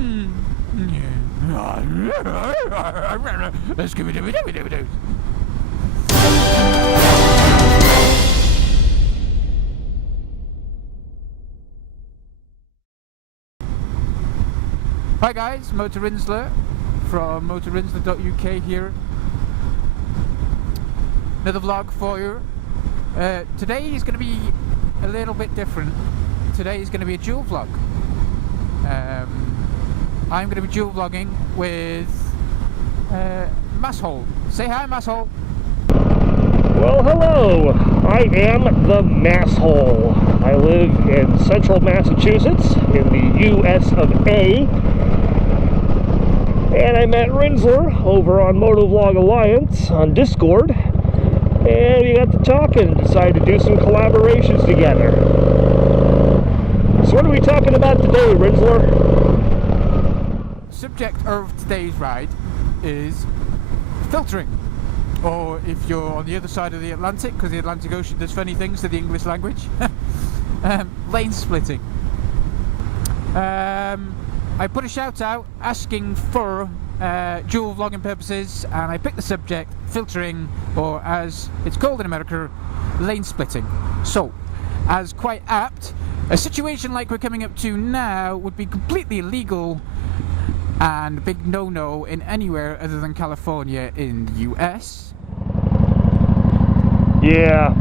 Hi guys, MotoRinzler from motorinzler.uk here. Another vlog for you. Today is going to be a little bit different. Today is going to be a dual vlog. I'm going to be dual vlogging with Masshole. Say hi, Masshole. Well, hello. I am the Masshole. I live in central Massachusetts in the US of A. And I met Rinzler over on Motovlog Alliance on Discord. And we got to talking and decided to do some collaborations together. So what are we talking about today, Rinzler? Subject of today's ride is filtering. Or if you're on the other side of the Atlantic, because the Atlantic Ocean does funny things to the English language, lane splitting. I put a shout out asking for dual vlogging purposes, and I picked the subject filtering, or as it's called in America, lane splitting. So, as quite apt, a situation like we're coming up to now would be completely illegal and a big no-no in anywhere other than California in the US. Yeah,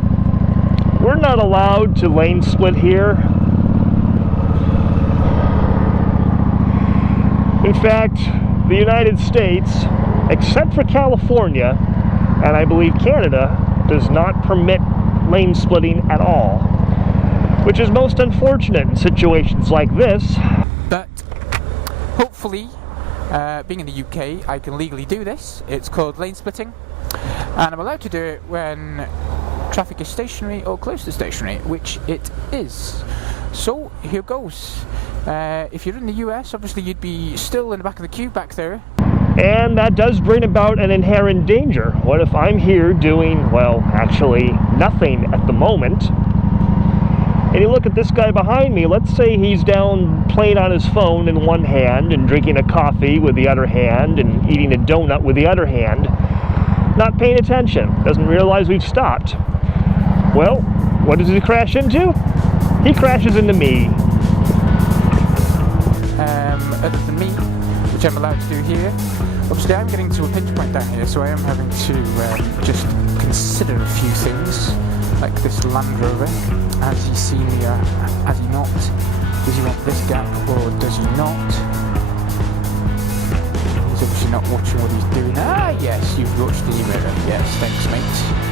we're not allowed to lane split here. In fact, the United States, except for California, and I believe Canada, does not permit lane splitting at all, which is most unfortunate in situations like this. But hopefully, being in the UK, I can legally do this. It's called lane splitting, and I'm allowed to do it when traffic is stationary or close to stationary, which it is. So here goes. If you're in the US, obviously you'd be still in the back of the queue back there. And that does bring about an inherent danger. What if I'm here doing, well, actually nothing at the moment, and you look at this guy behind me, let's say he's down playing on his phone in one hand and drinking a coffee with the other hand and eating a donut with the other hand, not paying attention, doesn't realize we've stopped. Well, what does he crash into? He crashes into me. Other than me, which I'm allowed to do here, obviously I'm getting to a pinch point down here, so I am having to just consider a few things, like this Land Rover. Has he seen me or has he not? Does he want this gap or does he not? He's obviously not watching what he's doing. Ah yes, you've watched the mirror. Yes, thanks mate.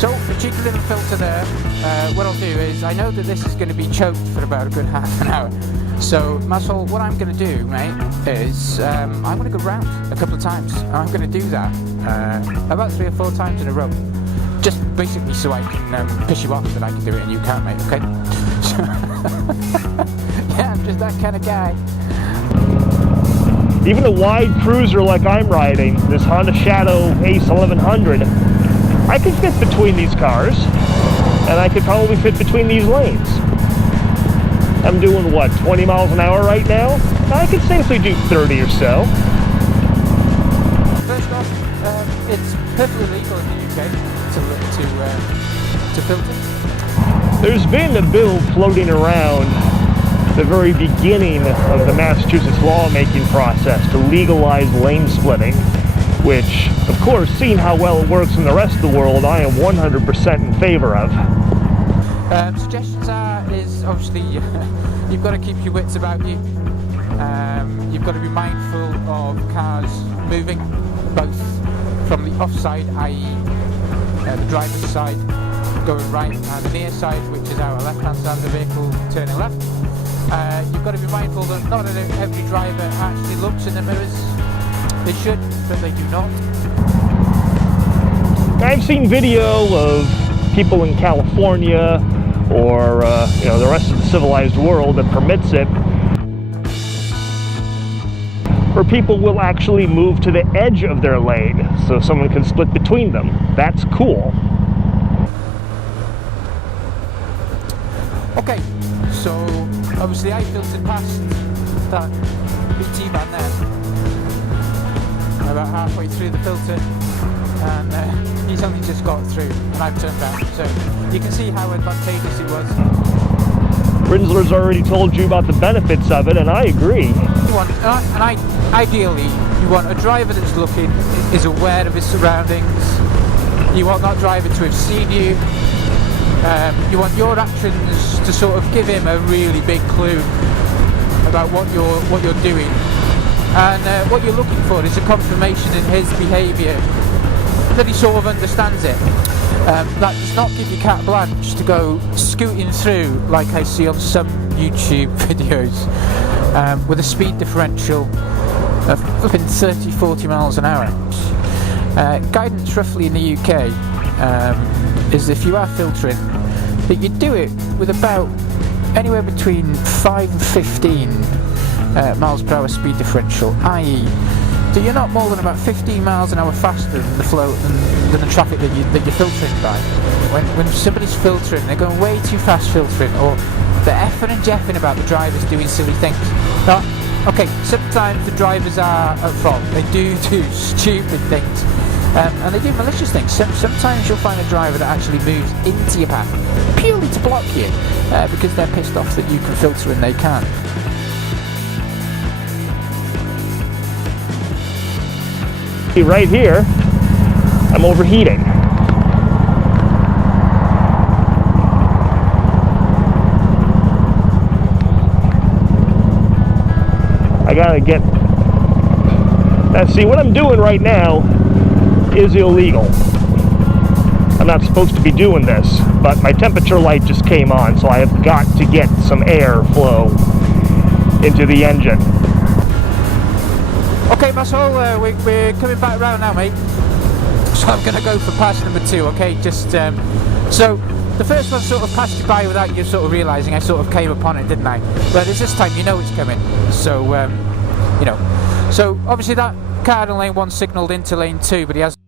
So, a cheeky little filter there. What I'll do is, I know that this is going to be choked for about a good half an hour. So, Masshole, what I'm going to do, mate, is I'm going to go round a couple of times. I'm going to do that about 3 or 4 times in a row. Just basically so I can piss you off that I can do it and you can't, mate, okay? So yeah, I'm just that kind of guy. Even a wide cruiser like I'm riding, this Honda Shadow Ace 1100, I could fit between these cars, and I could probably fit between these lanes. I'm doing, what, 20 miles an hour right now? I could safely do 30 or so. First off, it's perfectly legal in the UK to filter. There's been a bill floating around the very beginning of the Massachusetts lawmaking process to legalize lane splitting, which, of course, seeing how well it works in the rest of the world, I am 100% in favor of. Suggestions is obviously you've got to keep your wits about you. You've got to be mindful of cars moving, both from the offside, i.e. The driver's side going right, and the near side, which is our left-hand side of the vehicle, turning left. You've got to be mindful that not every driver actually looks in the mirrors. They should, but they do not. I've seen video of people in California or the rest of the civilized world that permits it, or people will actually move to the edge of their lane so someone can split between them. That's cool. Okay, so obviously I filtered past that BT van there, about halfway through the filter, and he's only just got through, and I've turned around, so you can see how advantageous it was. Rinzler's already told you about the benefits of it, and I agree. You want, ideally, you want a driver that's looking, is aware of his surroundings. You want that driver to have seen you. You want your actions to sort of give him a really big clue about what you're doing, and what you're looking for is a confirmation in his behaviour that he sort of understands it. That does not give you carte blanche to go scooting through like I see on some YouTube videos with a speed differential of flipping 30-40 miles an hour. Guidance roughly in the UK is if you are filtering that you do it with about anywhere between 5 and 15 miles per hour speed differential, i.e. that you're not more than about 15 miles an hour faster than the flow than the traffic that you're filtering by. When somebody's filtering, they're going way too fast filtering, or they're effing and jeffing about the drivers doing silly things. Now, okay, sometimes the drivers are at fault. They do stupid things, and they do malicious things. Sometimes you'll find a driver that actually moves into your path purely to block you because they're pissed off that you can filter and they can't. Right here, I'm overheating. I gotta get... Now see, what I'm doing right now is illegal. I'm not supposed to be doing this, but my temperature light just came on, so I have got to get some air flow into the engine. Okay, Masshole, we're coming back round now, mate. So I'm going to go for pass number 2, okay? Just, so, the first one sort of passed you by without you sort of realising. I sort of came upon it, didn't I? But this time you know it's coming. So, you know. So, obviously that car in lane 1 signalled into lane 2, but he hasn't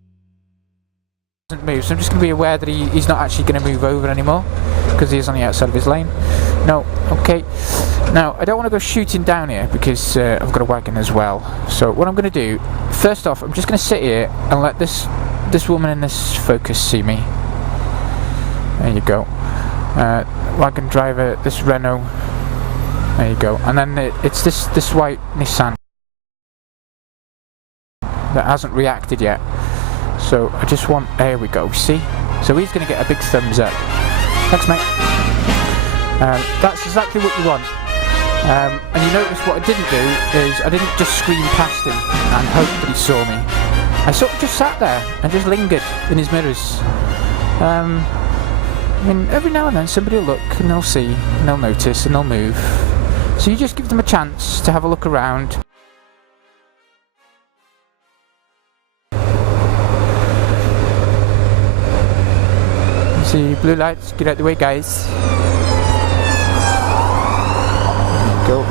moved. So I'm just going to be aware that he's not actually going to move over anymore, because he is on the outside of his lane. No, okay. Now, I don't want to go shooting down here because I've got a wagon as well. So what I'm going to do, first off, I'm just going to sit here and let this woman in this Focus see me. There you go. Wagon driver, this Renault. There you go. And then it's this white Nissan that hasn't reacted yet. So I just want, there we go, see? So he's going to get a big thumbs up. Thanks, mate. That's exactly what you want. And you notice what I didn't do is I didn't just scream past him and hope that he saw me. I sort of just sat there and just lingered in his mirrors. I mean, every now and then somebody will look and they'll see and they'll notice and they'll move. So you just give them a chance to have a look around. See, blue lights, get out the way, guys. Go.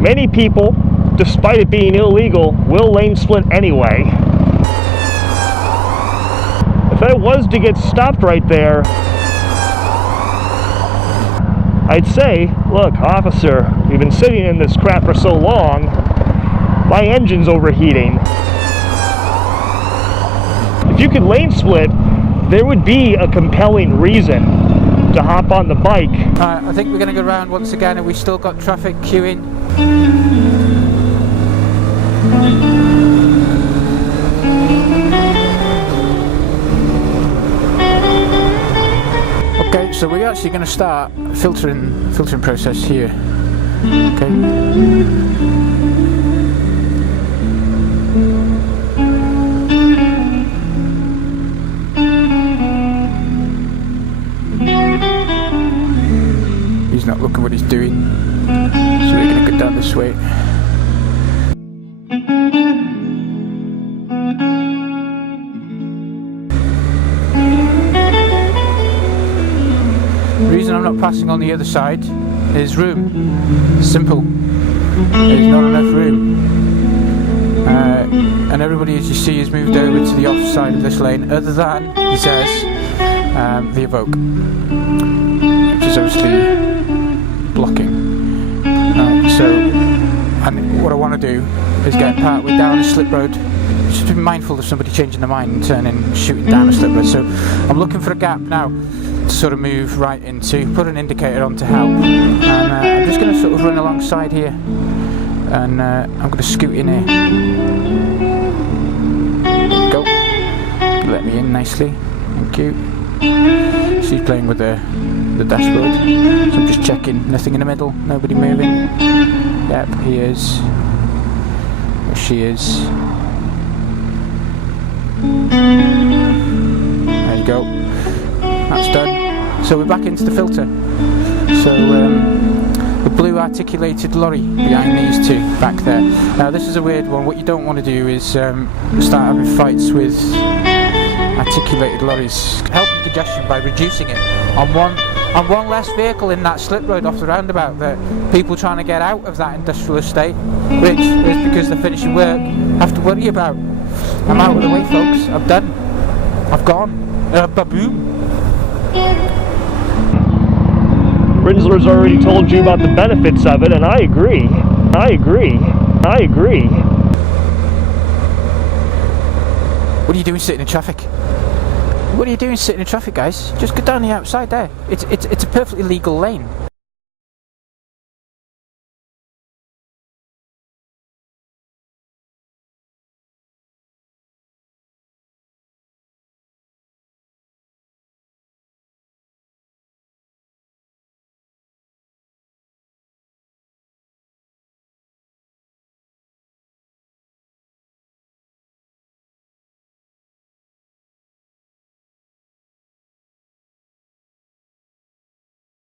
Many people, despite it being illegal, will lane split anyway. If I was to get stopped right there, I'd say, look, officer, you've been sitting in this crap for so long, my engine's overheating. If you could lane split, there would be a compelling reason to hop on the bike. I think we're going to go around once again, and we've still got traffic queuing. Okay, so we're actually going to start filtering process here. Okay. He's not looking what he's doing, so we're going to go down this way. The reason I'm not passing on the other side is room. Simple. There's not enough room. And everybody, as you see, has moved over to the off side of this lane, other than, he says, the Evoque, which is obviously blocking. And what I want to do is get part way down the slip road. Just be mindful of somebody changing their mind and turning, shooting down a slip road. So I'm looking for a gap now to sort of move right into, put an indicator on to help. And I'm just going to sort of run alongside here, and I'm going to scoot in here. There you go. Let me in nicely. Thank you. She's playing with the dashboard, so I'm just checking. Nothing in the middle, nobody moving. Yep, he is. Or she is. There you go. That's done. So we're back into the filter. So the blue articulated lorry behind these two back there. Now this is a weird one. What you don't want to do is start having fights with articulated lorries. Helping congestion by reducing it on one less vehicle in that slip road off the roundabout that people trying to get out of that industrial estate, which is because they're finishing work, have to worry about. I'm out of the way, folks. I'm done. I've gone. Baboom. Rinzler's already told you about the benefits of it, and I agree. I agree. I agree. What are you doing sitting in traffic? What are you doing sitting in traffic, guys? Just go down the outside there. It's a perfectly legal lane.